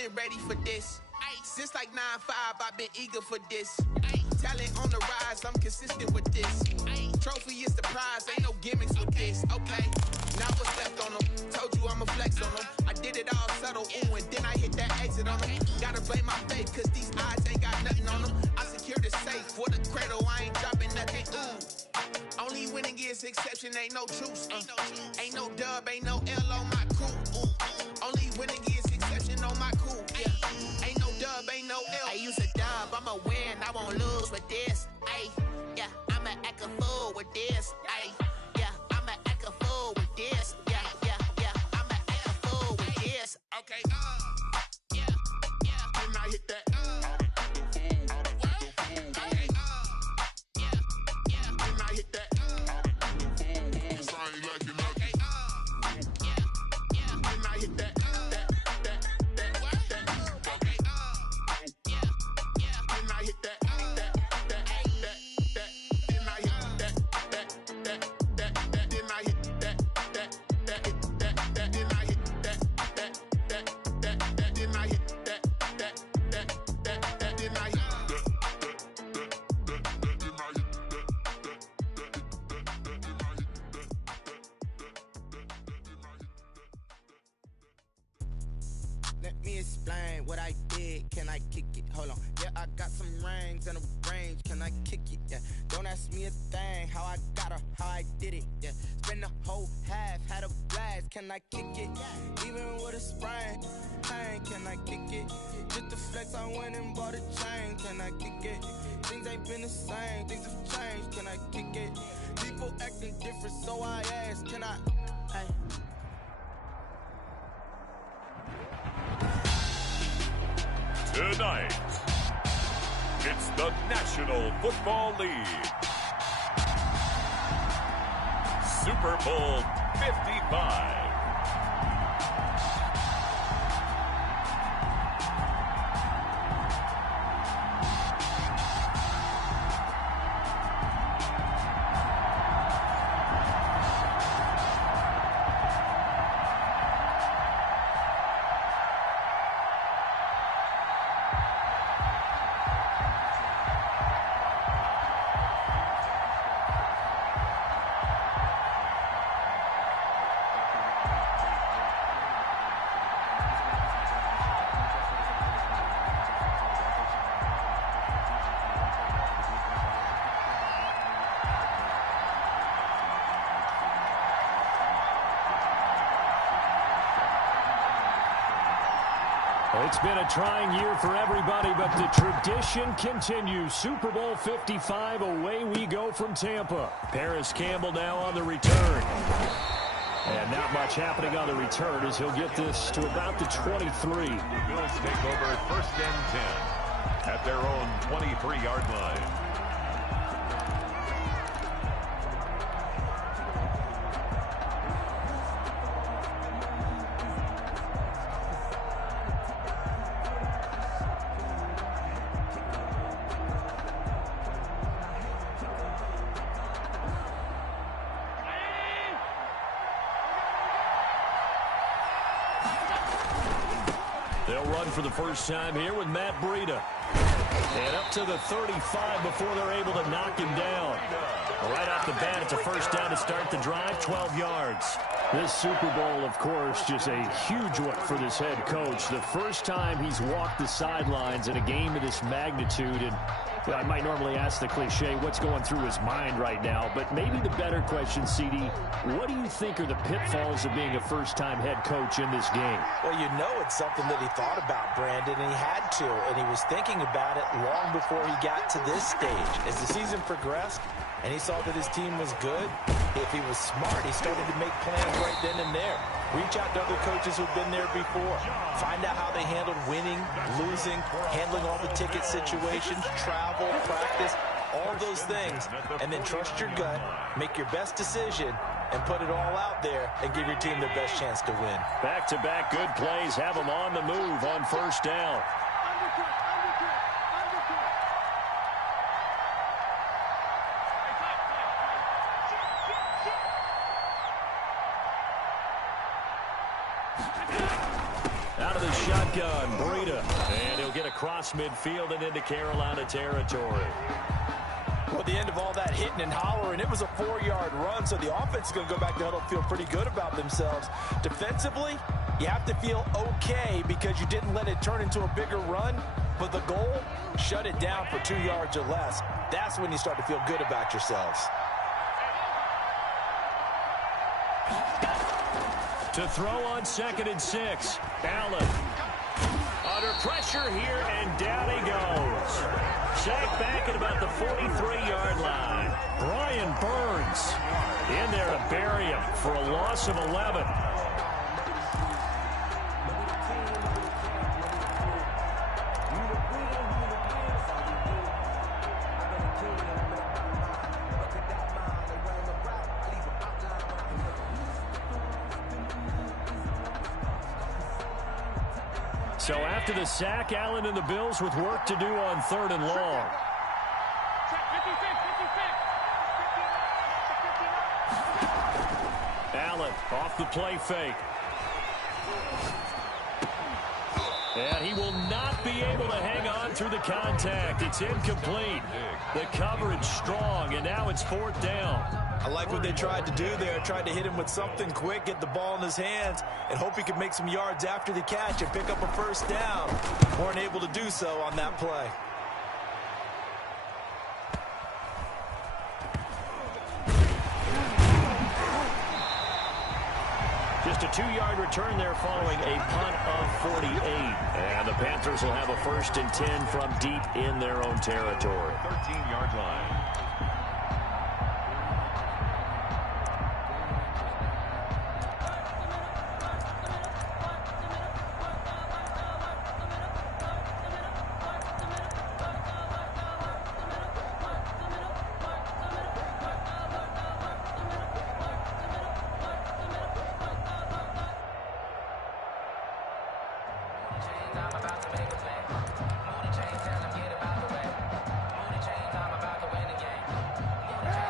been ready for this. Since like 9-5, I've been eager for this. Talent on the rise, I'm consistent with this. Trophy is the prize, ain't no gimmicks with this. Okay, now what's left on them? Told you I'ma flex on them. I did it all subtle, ooh, and then I hit that exit on them. Gotta blame my faith, cause these odds ain't got nothing on them. I secured the safe for the cradle, I ain't dropping nothing, ooh. Only winning is exception, ain't no truce. Ain't no dub, ain't no L on my crew. Only winning is exception on my crew. Yeah. Ain't no dub, ain't no L. I use a dub, I'ma win, I won't lose with this. Ay, yeah, I'ma act a fool with this. Ay, yeah, I'ma act a fool with this. Yeah, yeah, yeah, I'ma act a fool with this. Okay, yeah, yeah. When I hit that, let me explain what I did. Can I kick it? Hold on. Yeah, I got some rings and a range. Can I kick it? Yeah. Don't ask me a thing. How I got her, how I did it. Yeah. Spend the whole half, had a blast. Can I kick it? Even with a sprain. Pain, can I kick it? Just the flex, I went and bought a chain. Can I kick it? Things ain't been the same. Things have changed. Can I kick it? People acting different, so I ask. Can I? Ay. Tonight, it's the National Football League. Super Bowl 55. It's been a trying year for everybody, but the tradition continues. Super Bowl 55, away we go from Tampa. Paris Campbell now on the return. And not much happening on the return as he'll get this to about the 23. The Bills take over first and 10 at their own 23-yard line. They'll run for the first time here with Matt Breida. And up to the 35 before they're able to knock him down. Right off the bat, it's a first down to start the drive, 12 yards. This Super Bowl, of course, just a huge one for this head coach. The first time he's walked the sidelines in a game of this magnitude. And I might normally ask the cliche, what's going through his mind right now? But maybe the better question, CD, what do you think are the pitfalls of being a first-time head coach in this game? Well, you know it's something that he thought about, Brandon, and he had to. And he was thinking about it long before he got to this stage. As the season progressed and he saw that his team was good, if he was smart, he started to make plans right then and there. Reach out to other coaches who've been there before. Find out how they handled winning, losing, handling all the ticket situations, travel, practice, all those things. And then trust your gut, make your best decision, and put it all out there and give your team their best chance to win. Back-to-back good plays have them on the move on first down. Out of the shotgun. shotgun, Breida. And he'll get across midfield and into Carolina territory. Well, at the end of all that hitting and hollering, it was a 4-yard run, so the offense is going to go back to huddle and feel pretty good about themselves. Defensively, you have to feel okay because you didn't let it turn into a bigger run, but the goal, shut it down for 2 yards or less. That's when you start to feel good about yourselves. To throw on 2nd and 6, Allen. Under pressure here, and down he goes. Sacked back at about the 43-yard line. Brian Burns in there to bury him for a loss of 11. So after the sack, Allen and the Bills with work to do on 3rd and long. Allen off the play fake. And he will not be able to hang on through the contact. It's incomplete. The coverage strong, and now it's 4th down. I like what they tried to do there. Tried to hit him with something quick, get the ball in his hands, and hope he could make some yards after the catch and pick up a 1st down. Weren't able to do so on that play. Just a 2-yard return there following a punt of 48. And the Panthers will have a 1st and 10 from deep in their own territory. 13-yard line.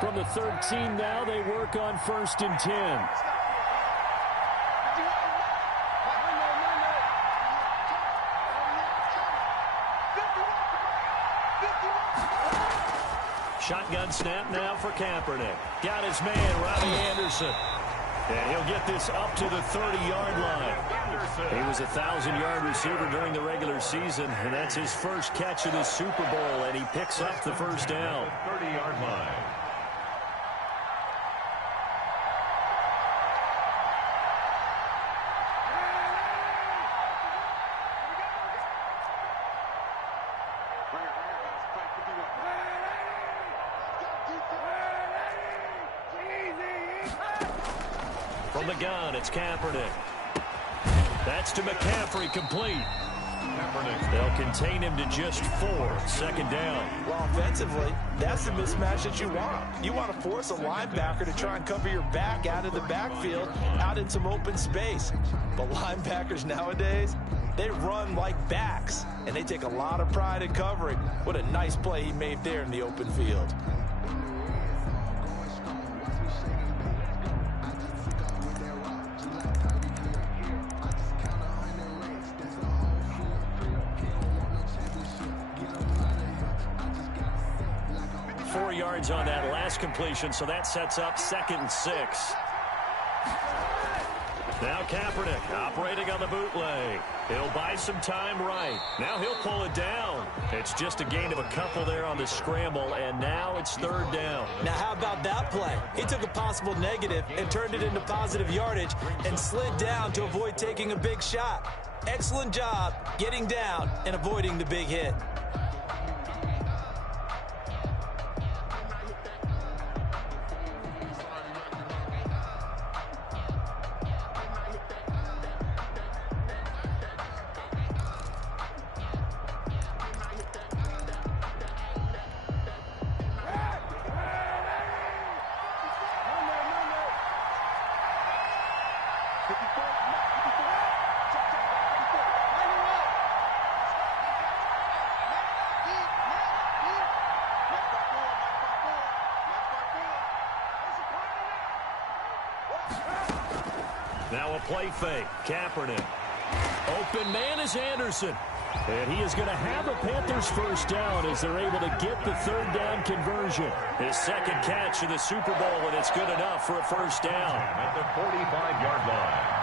From the 13 now, they work on 1st and 10. Shotgun snap now for Kaepernick. Got his man, Robbie Anderson. And he'll get this up to the 30-yard line. He was a 1,000-yard receiver during the regular season, and that's his first catch of the Super Bowl, and he picks up the 1st down. 30-yard line. From the gun, it's Kaepernick. That's to McCaffrey, complete. They'll contain him to just 4, 2nd down. Well, offensively, that's the mismatch that you want. You want to force a linebacker to try and cover your back out of the backfield, out in some open space. But linebackers nowadays, they run like backs, and they take a lot of pride in covering. What a nice play he made there in the open field. Yards on that last completion, so that sets up 2nd and 6. Now Kaepernick operating on the bootleg. He'll buy some time right. Now he'll pull it down. It's just a gain of a couple there on the scramble, and now it's 3rd down. Now how about that play? He took a possible negative and turned it into positive yardage and slid down to avoid taking a big shot. Excellent job getting down and avoiding the big hit. Now a play fake. Kaepernick Open man is Anderson. And he is going to have a Panthers first down as they're able to get the third down conversion. His second catch of the Super Bowl, and it's good enough for a first down. At the 45-yard line.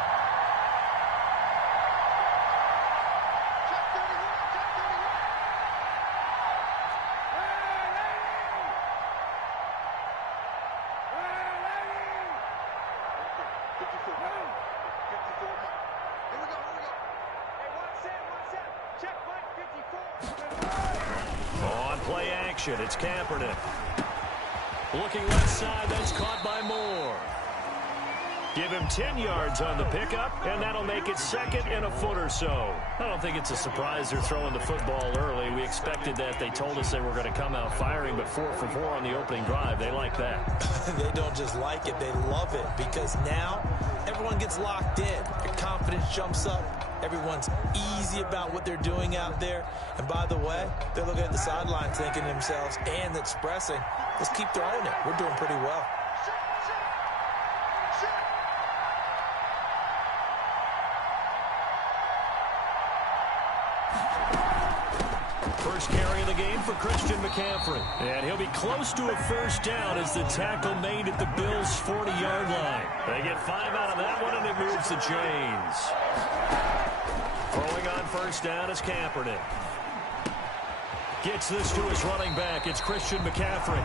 On play action, it's Kaepernick. Looking left side, that's caught by Moore. Give him 10 yards on the pickup, and that'll make it second and a foot or so. I don't think it's a surprise they're throwing the football early. We expected that. They told us they were going to come out firing, but 4 for 4 on the opening drive. They like that. They don't just like it, they love it, because now everyone gets locked in. Their confidence jumps up. Everyone's easy about what they're doing out there. And by the way, they're looking at the sideline thinking to themselves and expressing, let's keep throwing it. We're doing pretty well. First carry of the game for Christian McCaffrey. And he'll be close to a first down as the tackle made at the Bills' 40-yard line. They get 5 out of that one, and it moves the chains. Throwing on first down is Kaepernick. Gets this to his running back. It's Christian McCaffrey.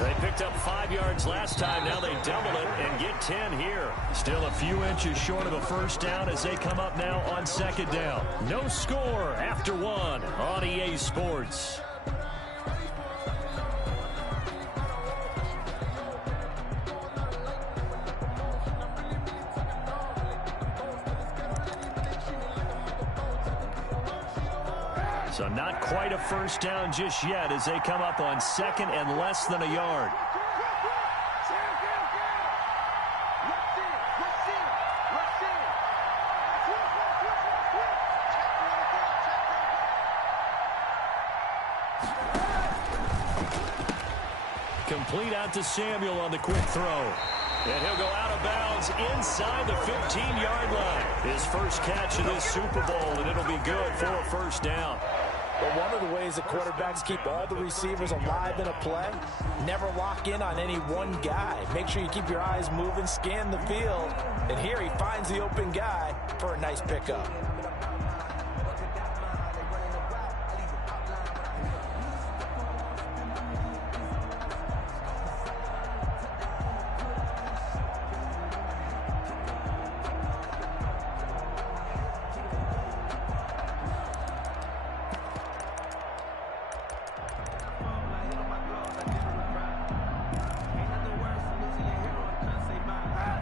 They picked up 5 yards last time. Now they double it and get 10 here. Still a few inches short of a first down as they come up now on second down. No score after 1 on EA Sports. So not quite a first down just yet as they come up on second and less than a yard. Complete out to Samuel on the quick throw. And he'll go out of bounds inside the 15-yard line. His first catch of this Super Bowl, and it'll be good for a first down. But one of the ways that quarterbacks keep all the receivers alive in a play, never lock in on any one guy. Make sure you keep your eyes moving, scan the field. And here he finds the open guy for a nice pickup.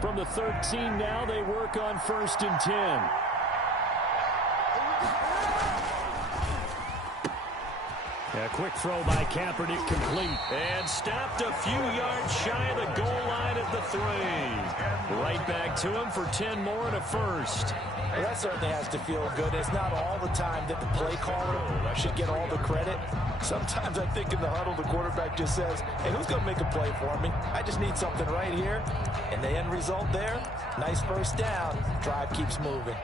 From the 13 now, they work on 1st and 10. A quick throw by Kaepernick complete. And stopped a few yards shy of the goal line at the 3. Right back to him for 10 more and a first. Well, that certainly has to feel good. It's not all the time that the play caller should get all the credit. Sometimes I think in the huddle, the quarterback just says, hey, who's going to make a play for me? I just need something right here. And the end result there, nice first down. Drive keeps moving.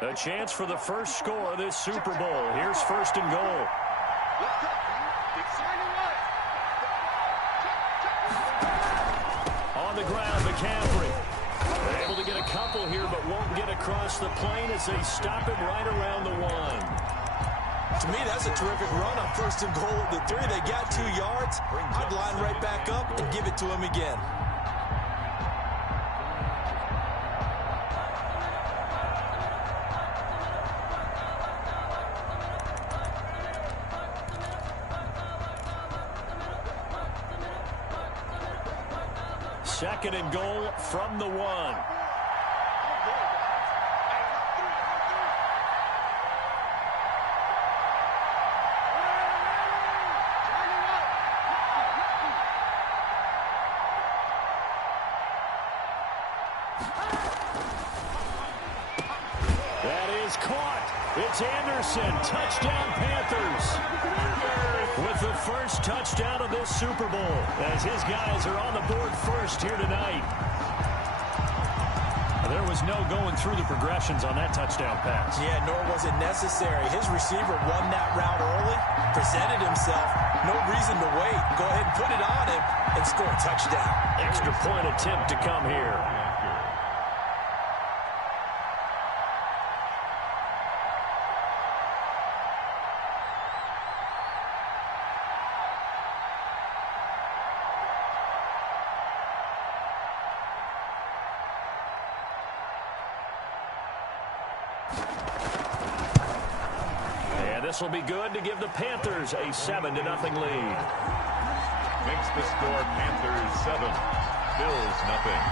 A chance for the first score of this Super Bowl. Here's 1st and goal. On the ground, McCaffrey. They're able to get a couple here, but won't get across the plane as they stop him right around the 1. To me, that's a terrific run on 1st and goal at the 3. They got 2 yards. I'd line right back up and give it to him again. Second and goal from the 1. That is caught. It's Anderson. Touchdown, Panthers. With the first touchdown of this Super Bowl, as his guys are on the board first here tonight. There was no going through the progressions on that touchdown pass. Yeah, nor was it necessary. His receiver won that route early, presented himself. No reason to wait. Go ahead and put it on him and score a touchdown. Extra point attempt to come here. This will be good to give the Panthers a 7-0 lead. Makes the score Panthers 7, Bills nothing.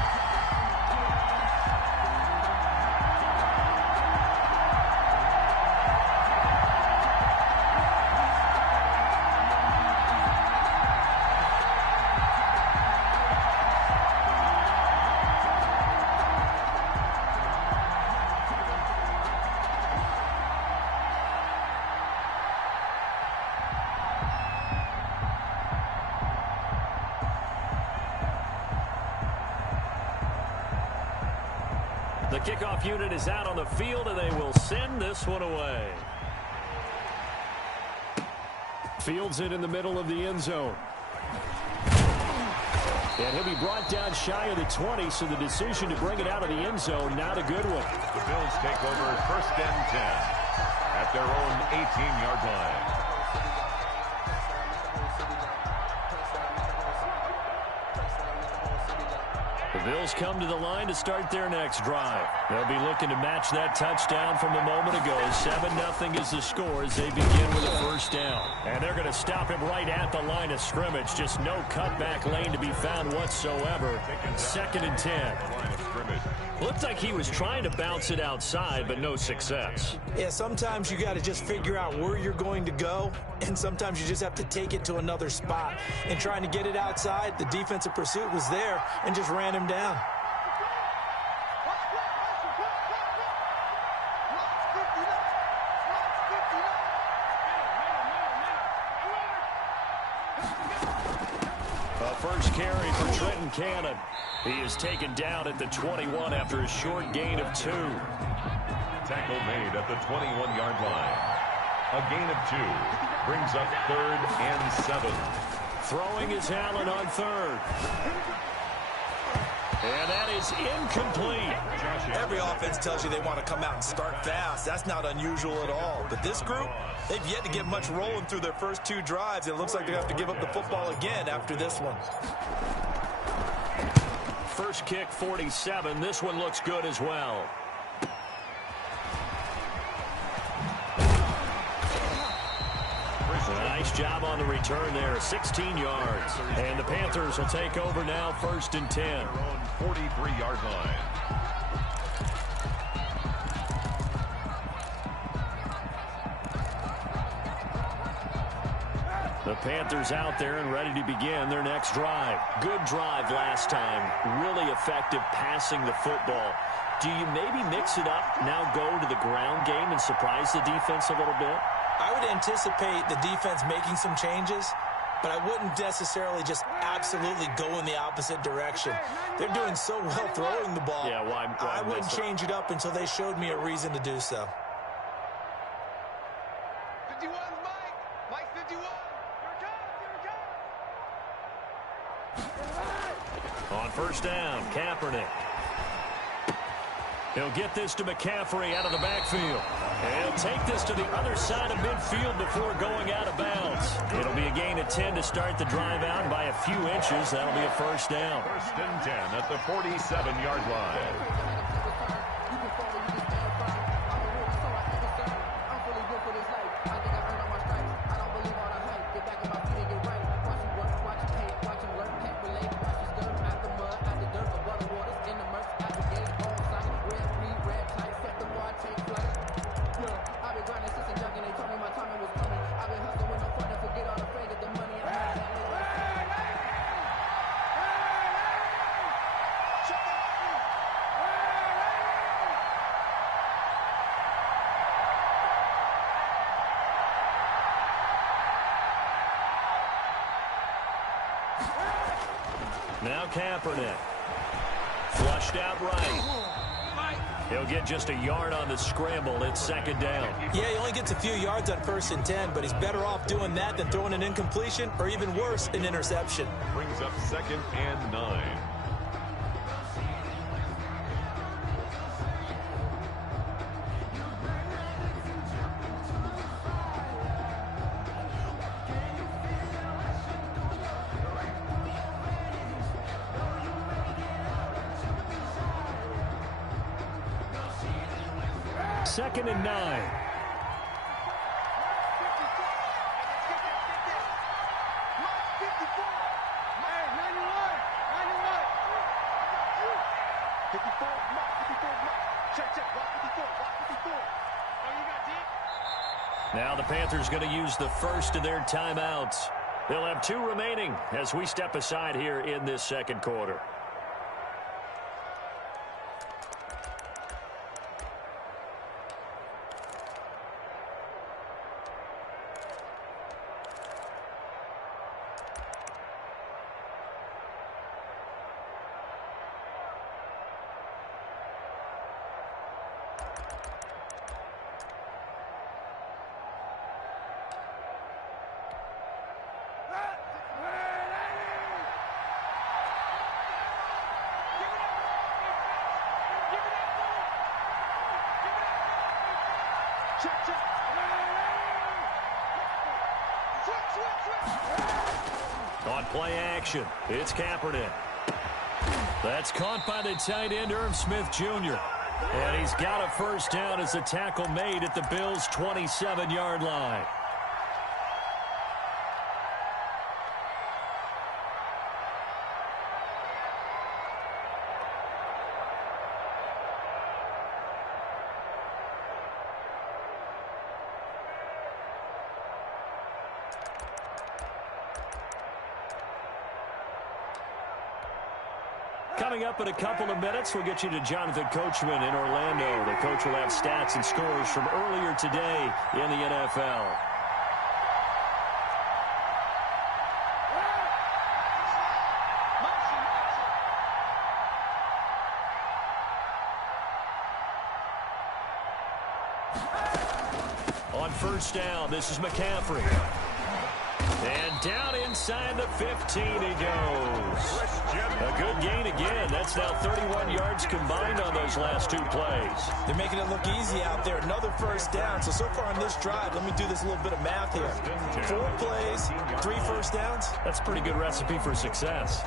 The kickoff unit is out on the field, and they will send this one away. Fields it in the middle of the end zone. And he'll be brought down shy of the 20, so the decision to bring it out of the end zone, not a good one. The Bills take over 1st and 10 at their own 18-yard line. The Bills come to the line to start their next drive. They'll be looking to match that touchdown from a moment ago. 7-0 is the score as they begin with a first down. And they're going to stop him right at the line of scrimmage. Just no cutback lane to be found whatsoever. 2nd and 10. Looked like he was trying to bounce it outside, but no success. Yeah, sometimes you got to just figure out where you're going to go, and sometimes you just have to take it to another spot. And trying to get it outside, the defensive pursuit was there and just ran him down. First carry for Trenton Cannon. He is taken down at the 21 after a short gain of 2. Tackle made at the 21-yard line. A gain of 2 brings up 3rd and 7. Throwing is Allen on 3rd. And that is incomplete. Every offense tells you they want to come out and start fast. That's not unusual at all. But this group, they've yet to get much rolling through their first 2 drives. It looks like they have to give up the football again after this one. First kick, 47. This one looks good as well. Nice job on the return there, 16 yards. And the Panthers will take over now, 1st and 10. 43-yard line. The Panthers out there and ready to begin their next drive. Good drive last time. Really effective passing the football. Do you maybe mix it up, now go to the ground game and surprise the defense a little bit? I would anticipate the defense making some changes, but I wouldn't necessarily just absolutely go in the opposite direction. They're doing so well throwing the ball. Yeah, why I wouldn't change it up until they showed me a reason to do so. 51, Mike 51. On first down, Kaepernick. He'll get this to McCaffrey out of the backfield. And he'll take this to the other side of midfield before going out of bounds. It'll be a gain of 10 to start the drive out, and by a few inches, that'll be a first down. 1st and 10 at the 47-yard line. Now Kaepernick. Flushed out right. He'll get just a yard on the scramble. It's second down. Yeah, he only gets a few yards on 1st and 10, but he's better off doing that than throwing an incompletion or even worse, an interception. Brings up 2nd and 9. Second and 9. Now the Panthers going to use the first of their timeouts. They'll have 2 remaining as we step aside here in this second quarter. On play action, it's Kaepernick. That's caught by the tight end, Irv Smith Jr. And he's got a first down as a tackle made at the Bills' 27-yard line. Coming up in a couple of minutes, we'll get you to Jonathan Coachman in Orlando. The coach will have stats and scores from earlier today in the NFL. On first down, this is McCaffrey. And down inside the 15 he goes. A good gain again. That's now 31 yards combined on those last 2 plays. They're making it look easy out there. Another first down. So far on this drive, let me do this little bit of math here. 4 plays, 3 first downs. That's a pretty good recipe for success.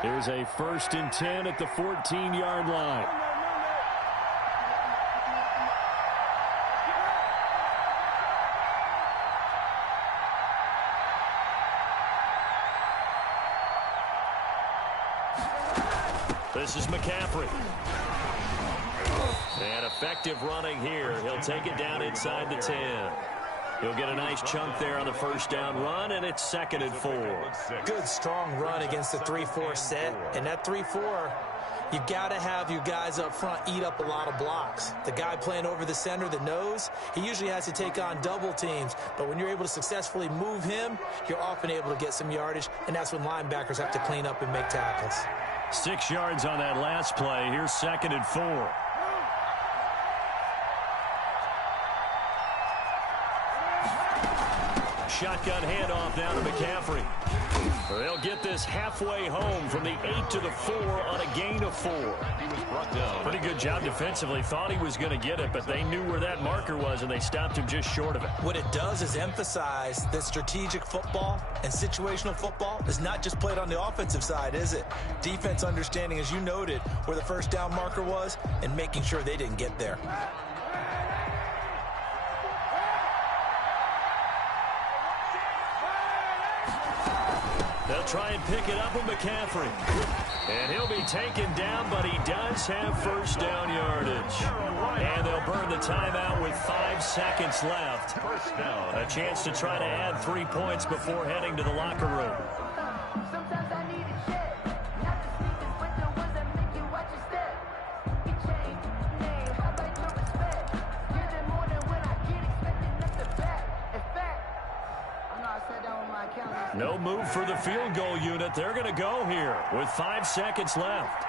Here's a 1st and 10 at the 14-yard line. This is McCaffrey. And effective running here. He'll take it down inside the 10. He'll get a nice chunk there on the first down run, and it's 2nd and 4. Good, strong run against the 3-4 set. And that 3-4, you've got to have your guys up front eat up a lot of blocks. The guy playing over the center, the nose, he usually has to take on double teams. But when you're able to successfully move him, you're often able to get some yardage, and that's when linebackers have to clean up and make tackles. 6 yards on that last play. Here's 2nd and 4. Shotgun handoff down to McCaffrey. They'll get this halfway home from the 8 to the 4 on a gain of 4. He was brought down. Pretty good job defensively. Thought he was going to get it, but they knew where that marker was, and they stopped him just short of it. What it does is emphasize that strategic football and situational football is not just played on the offensive side, is it? Defense understanding, as you noted, where the first down marker was and making sure they didn't get there. They'll try and pick it up with McCaffrey. And he'll be taken down, but he does have first down yardage. And they'll burn the timeout with 5 seconds left. First down. A chance to try to add 3 points before heading to the locker room. Sometimes I need a check. Not the sneakers, but the ones that make you watch your step. You change name, how about your respect? Give them more than when I get expecting them to back. In fact, I know I sat down with my accountant. No move for the field goal unit. They're going to go here with 5 seconds left.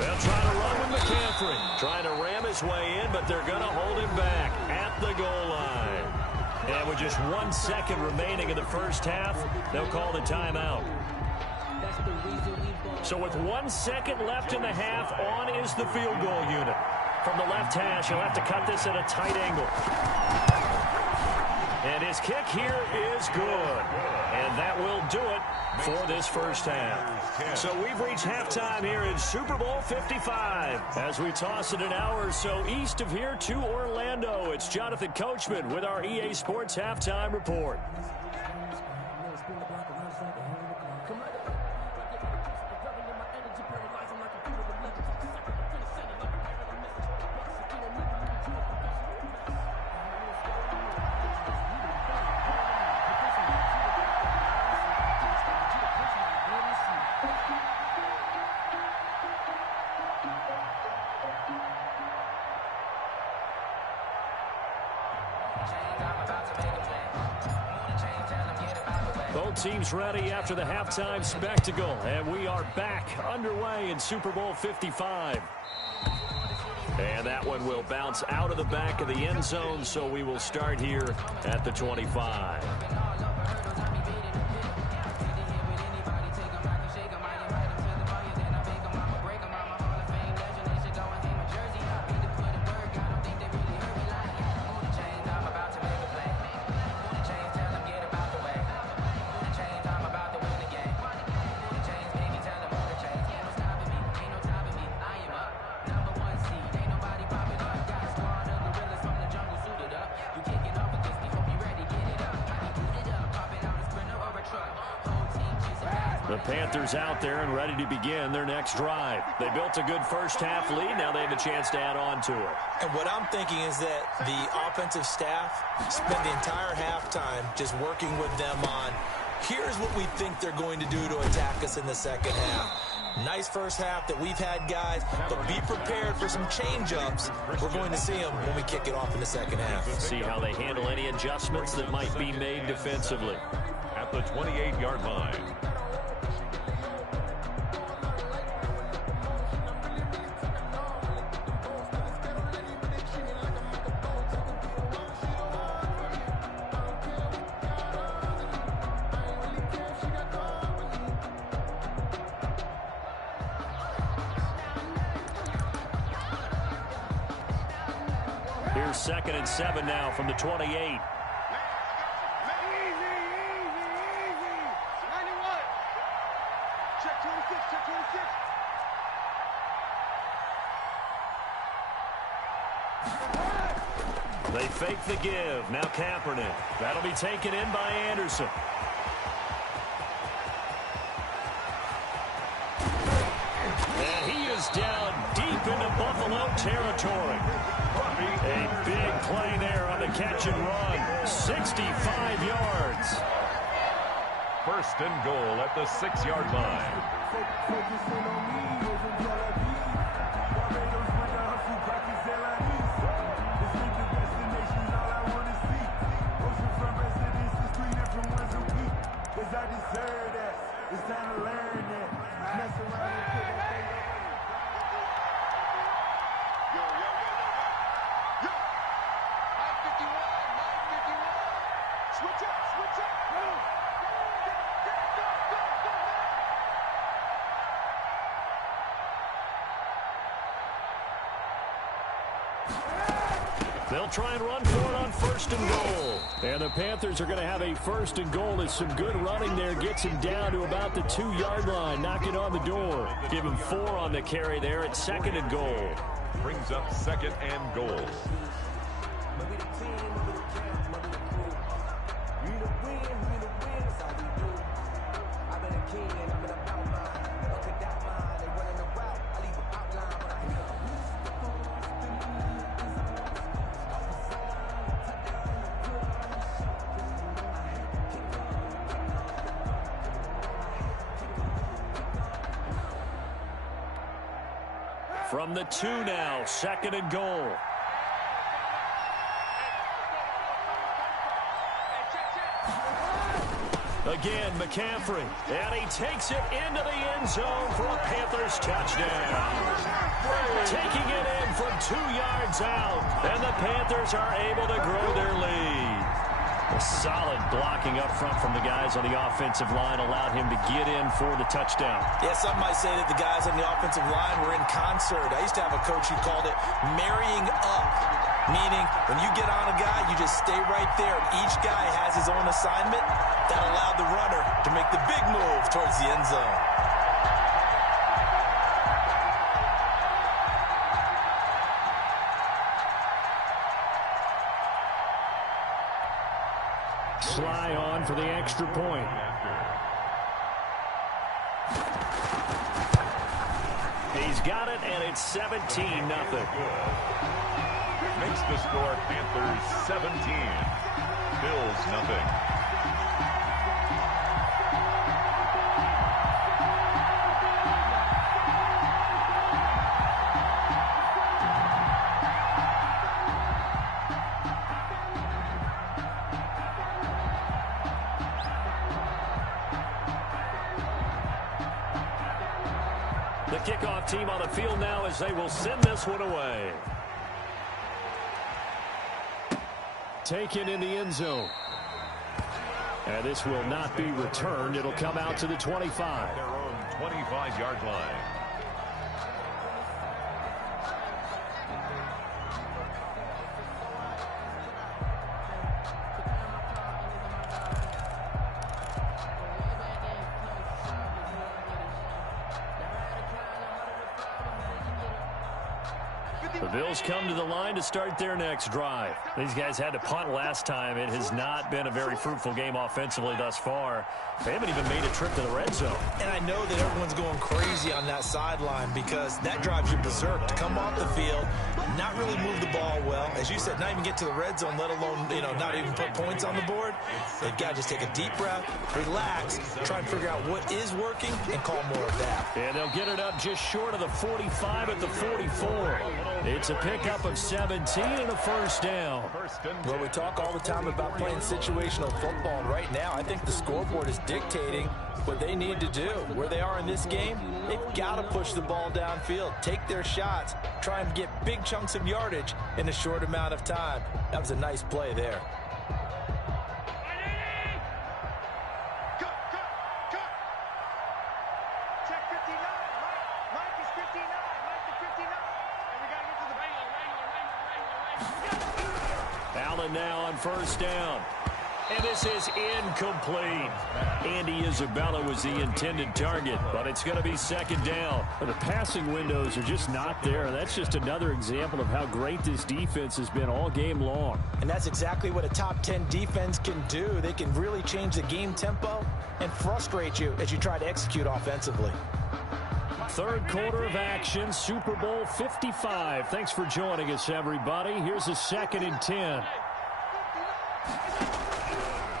They'll try to run with McCaffrey. Trying to ram his way in, but they're going to hold him back at the goal line. And with just 1 second remaining in the first half, they'll call the timeout. So with 1 second left in the half, on is the field goal unit. From the left hash, he'll have to cut this at a tight angle. And his kick here is good. And that will do it for this first half. So we've reached halftime here in Super Bowl 55. As we toss it an hour or so east of here to Orlando, it's Jonathan Coachman with our EA Sports Halftime Report. Both teams ready after the halftime spectacle, and we are back underway in Super Bowl 55. And that one will bounce out of the back of the end zone, so we will start here at the 25. The Panthers out there and ready to begin their next drive. They built a good first-half lead. Now they have a chance to add on to it. And what I'm thinking is that the offensive staff spend the entire halftime just working with them on, here's what we think they're going to do to attack us in the second half. Nice first half that we've had, guys, but be prepared for some change-ups. We're going to see them when we kick it off in the second half. See how they handle any adjustments that might be made defensively. At the 28-yard line. Here's 2nd and 7 now from the 28. Easy, easy, easy. 91. Check 26, check 26. They fake the give. Now Kaepernick. That'll be taken in by Anderson. And he is down deep into Buffalo territory. A big play there on the catch and run. 65 yards. First and goal at the 6-yard line. They'll try and run for it on 1st and goal. And the Panthers are going to have a 1st and goal. As some good running there gets him down to about the 2-yard line, knocking on the door. Give him 4 on the carry there at 2nd and goal. Brings up 2nd and goal. From the 2 now, 2nd and goal. Again, McCaffrey, and he takes it into the end zone for a Panthers touchdown. Taking it in from 2 yards out, and the Panthers are able to grow their lead. A solid blocking up front from the guys on the offensive line allowed him to get in for the touchdown. Yeah, some might say that the guys on the offensive line were in concert. I used to have a coach who called it marrying up, meaning when you get on a guy, you just stay right there. Each guy has his own assignment. That allowed the runner to make the big move towards the end zone. Sly on for the extra point. He's got it, and it's 17-0. Makes the score Panthers 17, Bills nothing. The kickoff team on the field now as they will send this one away. Taken in the end zone. And this will not be returned. It'll come out to the 25. Their own 25-yard line. The Bills come to the line to start their next drive. These guys had to punt last time. It has not been a very fruitful game offensively thus far. They haven't even made a trip to the red zone. And I know that everyone's going crazy on that sideline because that drives you berserk to come off the field, not really move the ball well. As you said, not even get to the red zone, let alone, not even put points on the board. They've got to just take a deep breath, relax, try and figure out what is working, and call more of that. And they'll get it up just short of the 45 at the 44. It's a pickup of 17 and a first down. Well, we talk all the time about playing situational football. Right now, I think the scoreboard is dictating what they need to do. Where they are in this game, they've got to push the ball downfield, take their shots, try and get big chunks of yardage in a short amount of time. That was a nice play there. Allen now on first down. And this is incomplete. Andy Isabella was the intended target, but it's going to be second down. The passing windows are just not there. That's just another example of how great this defense has been all game long. And that's exactly what a top 10 defense can do. They can really change the game tempo and frustrate you as you try to execute offensively. Third quarter of action, Super Bowl 55. Thanks for joining us, everybody. Here's a 2nd and 10.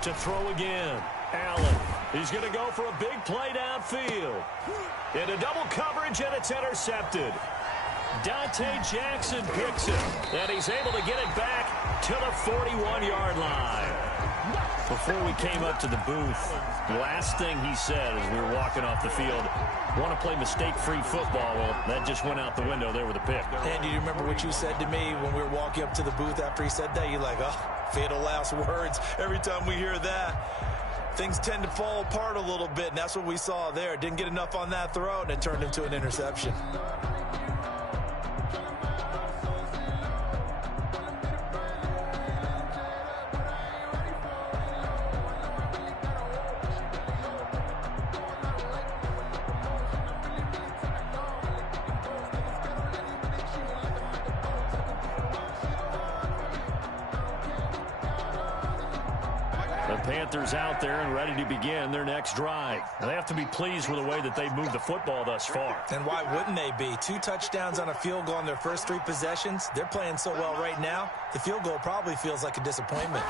To throw again. Allen. He's going to go for a big play downfield. Into double coverage, and it's intercepted. Dante Jackson picks it, and he's able to get it back to the 41-yard line. Before we came up to the booth, the last thing he said as we were walking off the field, want to play mistake-free football. Well, that just went out the window there with a pick. And do you remember what you said to me when we were walking up to the booth after he said that? You're like, oh, fatal last words. Every time we hear that, things tend to fall apart a little bit, and that's what we saw there. Didn't get enough on that throw, and it turned into an interception. Panthers out there and ready to begin their next drive. They have to be pleased with the way that they've moved the football thus far. And why wouldn't they be? 2 touchdowns on a field goal in their first 3 possessions. They're playing so well right now, the field goal probably feels like a disappointment.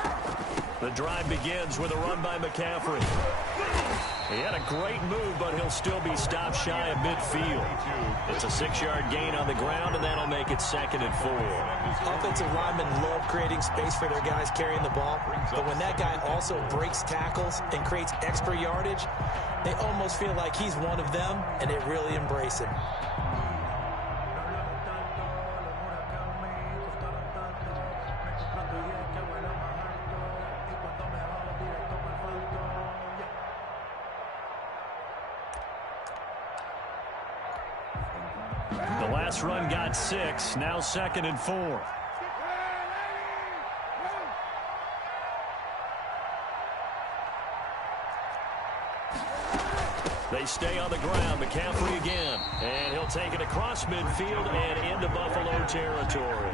The drive begins with a run by McCaffrey. He had a great move, but he'll still be stopped shy of midfield. It's a 6-yard gain on the ground, and that'll make it 2nd and 4. Offensive linemen love creating space for their guys carrying the ball, but when that guy also breaks tackles and creates extra yardage, they almost feel like he's one of them, and they really embrace him. The last run got 6, now 2nd and 4. They stay on the ground. McCaffrey again. And he'll take it across midfield and into Buffalo territory.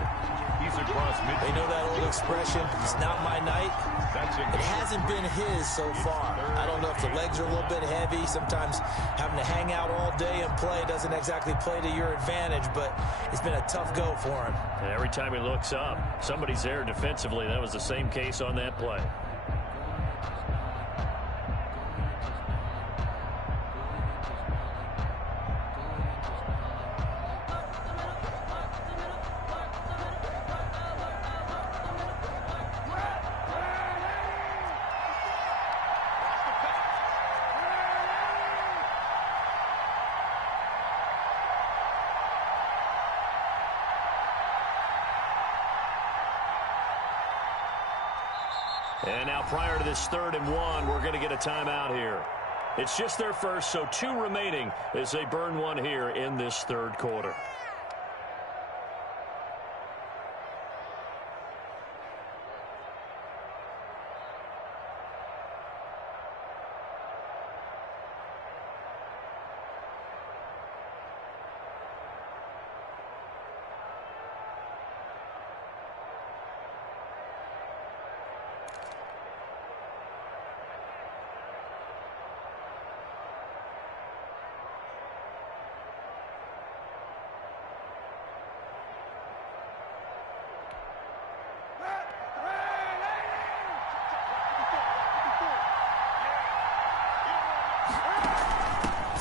He's across midfield. They know that old expression, it's not my night. It hasn't been his so far. I don't know if the legs are a little bit heavy. Sometimes having to hang out all day and play doesn't exactly play to your advantage, but it's been a tough go for him. And every time he looks up, somebody's there defensively. That was the same case on that play. And now prior to this 3rd and 1, we're going to get a timeout here. It's just their first, so 2 remaining as they burn one here in this 3rd quarter.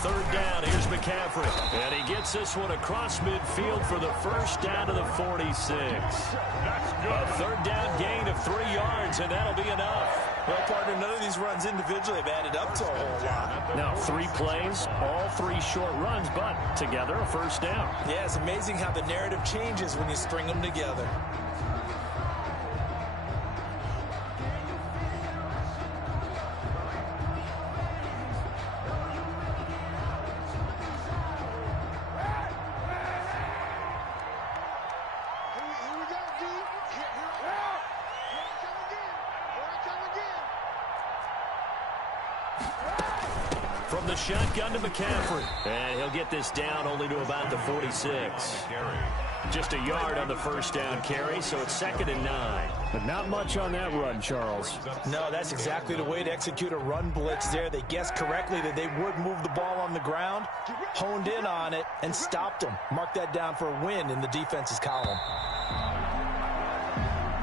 Third down, here's McCaffrey. And he gets this one across midfield for the first down to the 46. A 3rd down gain of 3 yards, and that'll be enough. Well, partner, none of these runs individually have added up to a whole lot. Now, 3 plays, all 3 short runs, but together a first down. Yeah, it's amazing how the narrative changes when you string them together. From the shotgun to McCaffrey. And he'll get this down only to about the 46. Just a yard on the first down carry, so it's 2nd and 9. But not much on that run, Charles. No, that's exactly the way to execute a run blitz there. They guessed correctly that they would move the ball on the ground, honed in on it, and stopped them. Mark that down for a win in the defense's column.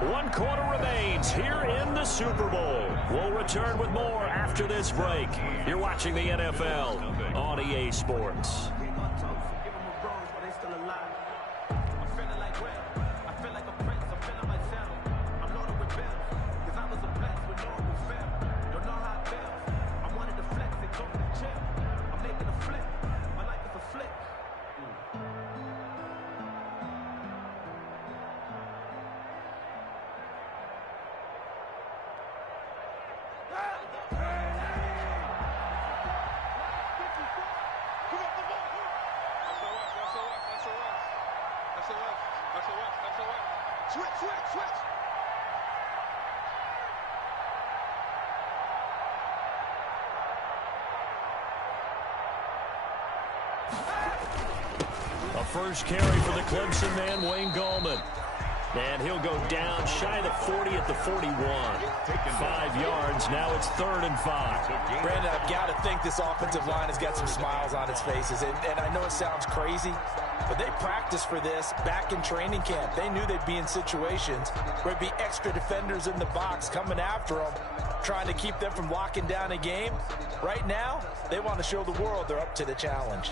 1 quarter remains here in the Super Bowl. We'll return with more after this break. You're watching the NFL on EA Sports. A first carry for the Clemson man, Wayne Gallman. And he'll go down shy of the 40 at the 41. 5 yards. Now it's 3rd and 5. Brandon, I've got to think this offensive line has got some smiles on its faces. And I know it sounds crazy, But they practiced for this back in training camp. They knew they'd be in situations where there'd be extra defenders in the box coming after them, trying to keep them from locking down a game. Right now, they want to show the world they're up to the challenge.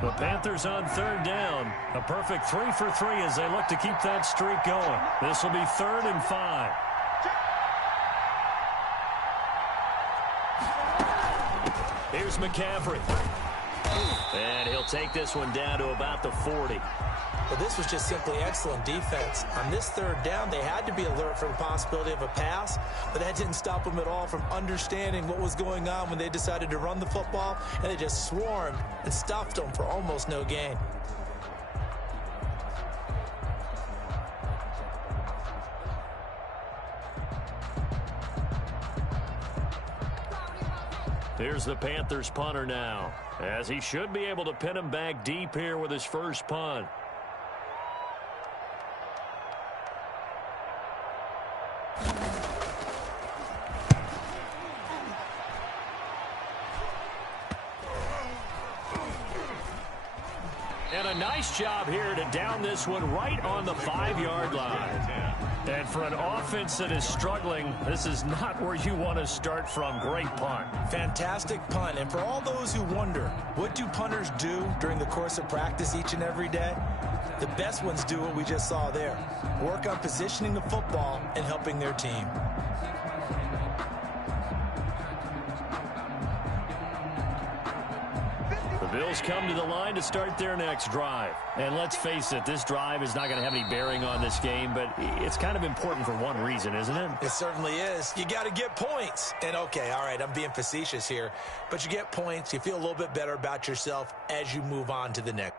The Panthers on third down. A perfect 3 for 3 as they look to keep that streak going. This will be 3rd and 5. Here's McCaffrey. And he'll take this one down to about the 40. Well, this was just simply excellent defense. On this third down, they had to be alert for the possibility of a pass, but that didn't stop them at all from understanding what was going on when they decided to run the football, and they just swarmed and stuffed them for almost no gain. Here's the Panthers punter now, as he should be able to pin him back deep here with his first punt. And a nice job here to down this one right on the 5-yard line. And for an offense that is struggling, this is not where you want to start from. Great punt. Fantastic punt. And for all those who wonder, what do punters do during the course of practice each and every day? The best ones do what we just saw there. Work on positioning the football and helping their team. The Bills come to the line to start their next drive. And let's face it, this drive is not going to have any bearing on this game, but it's kind of important for one reason, isn't it? It certainly is. You got to get points. And okay, all right, I'm being facetious here, but you get points, you feel a little bit better about yourself as you move on to the next.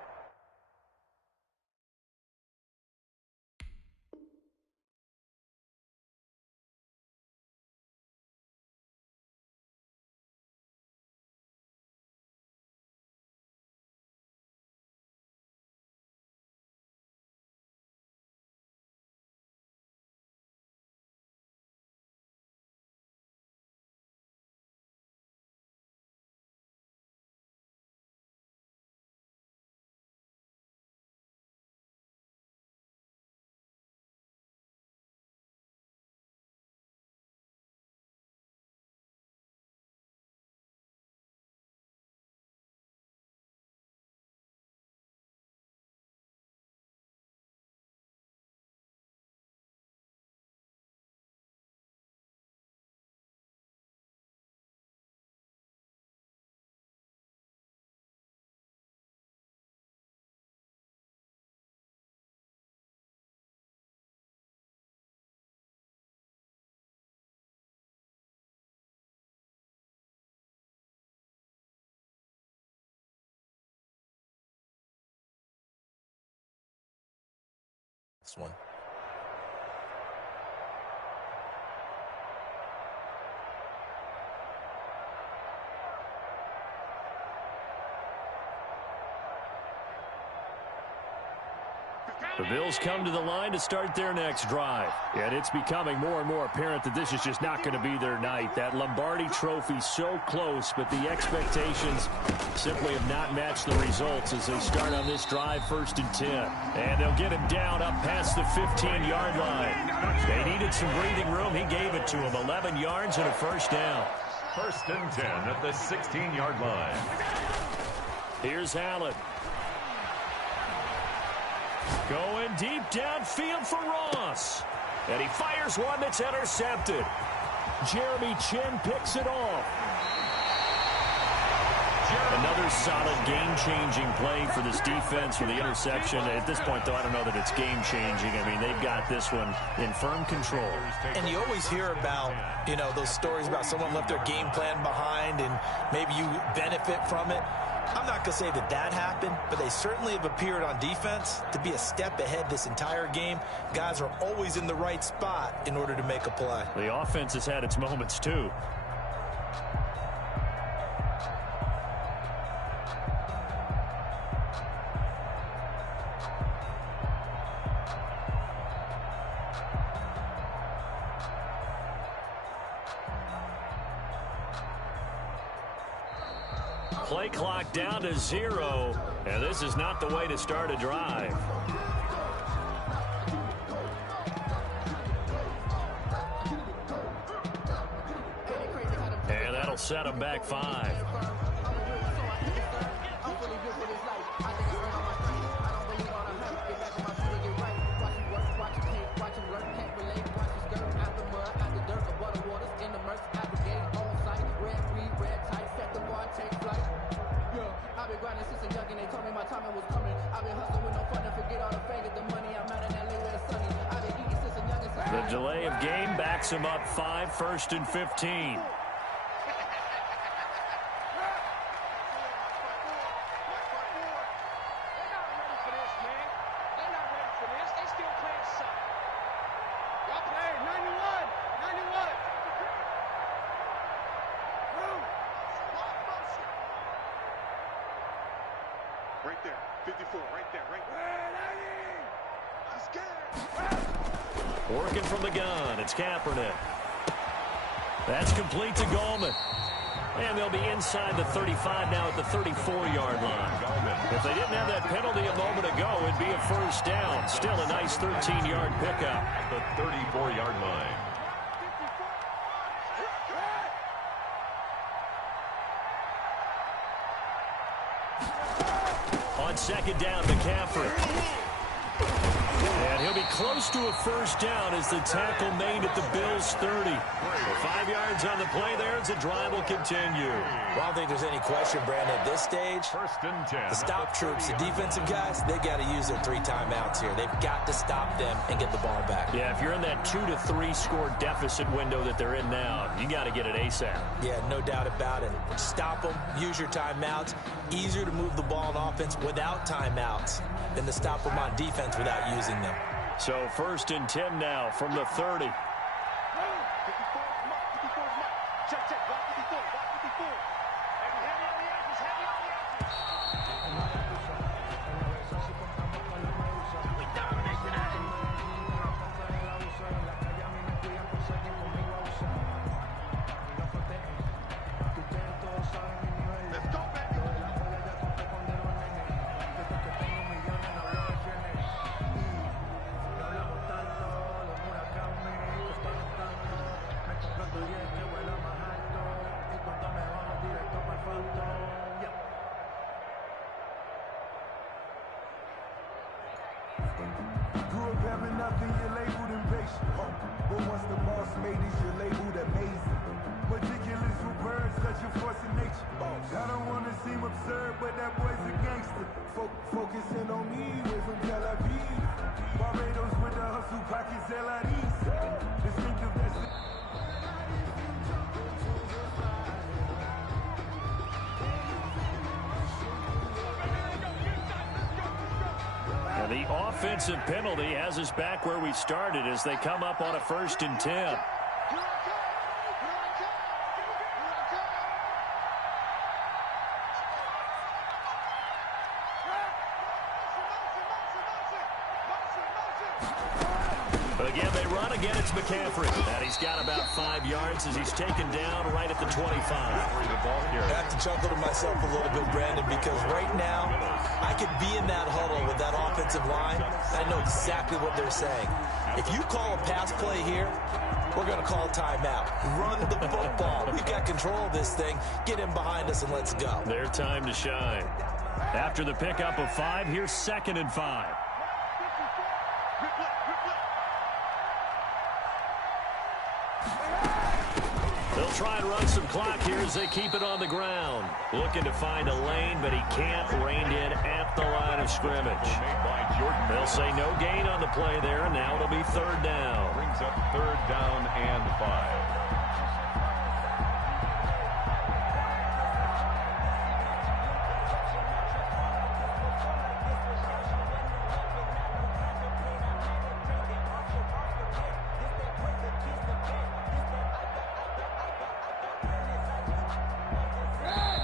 One. The Bills come to the line to start their next drive. And it's becoming more and more apparent that this is just not going to be their night. That Lombardi trophy so close, but the expectations simply have not matched the results as they start on this drive 1st and 10. And they'll get him down up past the 15-yard line. They needed some breathing room. He gave it to him. 11 yards and a first down. 1st and 10 at the 16-yard line. Here's Allen. Going deep downfield for Ross. And he fires one that's intercepted. Jeremy Chin picks it off. Another solid game-changing play for this defense for the interception. At this point, though, I don't know that it's game-changing. I mean, they've got this one in firm control. And you always hear about, you know, those stories about someone left their game plan behind and maybe you benefit from it. I'm not going to say that that happened, but they certainly have appeared on defense to be a step ahead this entire game. Guys are always in the right spot in order to make a play. The offense has had its moments, too. play clock down to 0, and this is not the way to start a drive. And that'll set them back 5. The delay of game backs him up 5, 1st and 15. Right there, 54, right there, right there. He's scared. Working from the gun, it's Kaepernick. That's complete to Gallman. And they'll be inside the 35 now at the 34-yard line. If they didn't have that penalty a moment ago, it'd be a first down. Still a nice 13-yard pickup. At the 34-yard line. On second down, McCaffrey. And he'll be close to a first down as the tackle made at the Bills' 30. 5 yards on the play there as the drive will continue. Well, I don't think there's any question, Brandon, at this stage, 1st and 10. the stop troops, the defensive guys, they got to use their 3 timeouts here. They've got to stop them and get the ball back. Yeah, if you're in that 2 to 3 score deficit window that they're in now, you got to get it ASAP. Yeah, no doubt about it. Stop them, use your timeouts. Easier to move the ball on offense without timeouts than to stop them on defense without using them. So 1st and 10 now from the 30. 54 mark, 54 mark. Check, check, block 54, block 54. Heavy on the edges, heavy on the edges. We dominate tonight. Let's go, baby. Grew up having nothing, you're labeled impatient. But once the boss made it, you're labeled amazing. Ridiculous with words, such a force of nature. I don't want to seem absurd, but that boy's a gangster. Focusing on me, way from Tel Aviv. Barbados with the hustle, pockets LIDs. Distinctive, that's it. And the offensive penalty has us back where we started as they come up on a 1st and 10. But again, they run again. It's McCaffrey. And he's got about 5 yards as he's taken down right at the 25. I have to chuckle to myself a little bit, Brandon, because right now I could be in that huddle with that offensive line. I know exactly what they're saying. If you call a pass play here, we're going to call a timeout. Run the football. We've got control of this thing. Get in behind us and let's go. Their time to shine. After the pickup of 5, here's 2nd and 5. They'll try and run some clock here as they keep it on the ground. Looking to find a lane, but he can't. Reined in at the line of scrimmage. They'll say no gain on the play there, and now it'll be 3rd down. Brings up 3rd down and 5.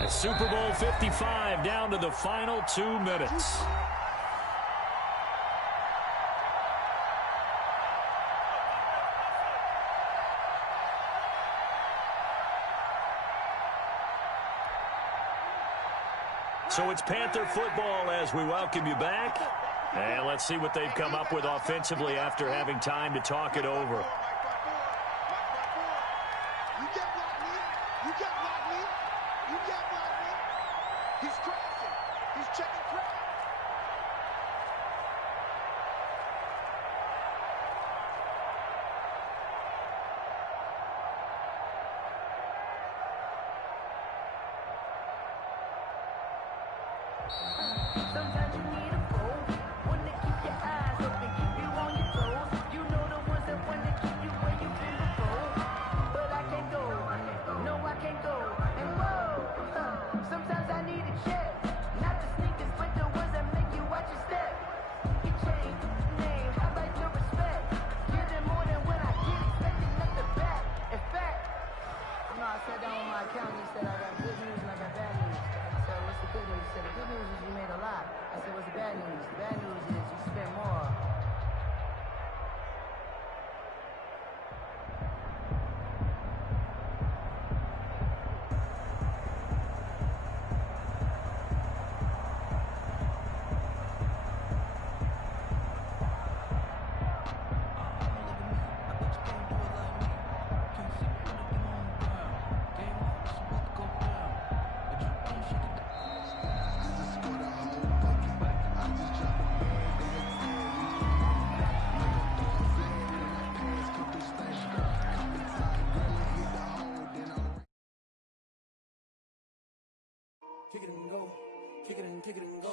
Super Bowl 55 down to the final 2 minutes. So it's Panther football as we welcome you back. And let's see what they've come up with offensively after having time to talk it over. He's crashing. He's checking crash. Sometimes you need a foe, one to keep your eyes open, keep you on your toes. You know the ones that want to keep you where you've been before. But I can't go, no I can't go. And whoa, sometimes I need a check. Not the sneakers, but the ones that make you watch your step. You change name, I like your respect. Give them more than when I get expecting at the back. In fact, you know I sat down with my accountant, he said I got good news and I got bad news. So what's the good news? He said the good news is you made a lot. I said what's the bad news? The bad news is you spent more. Kick it and go. Kick it and go.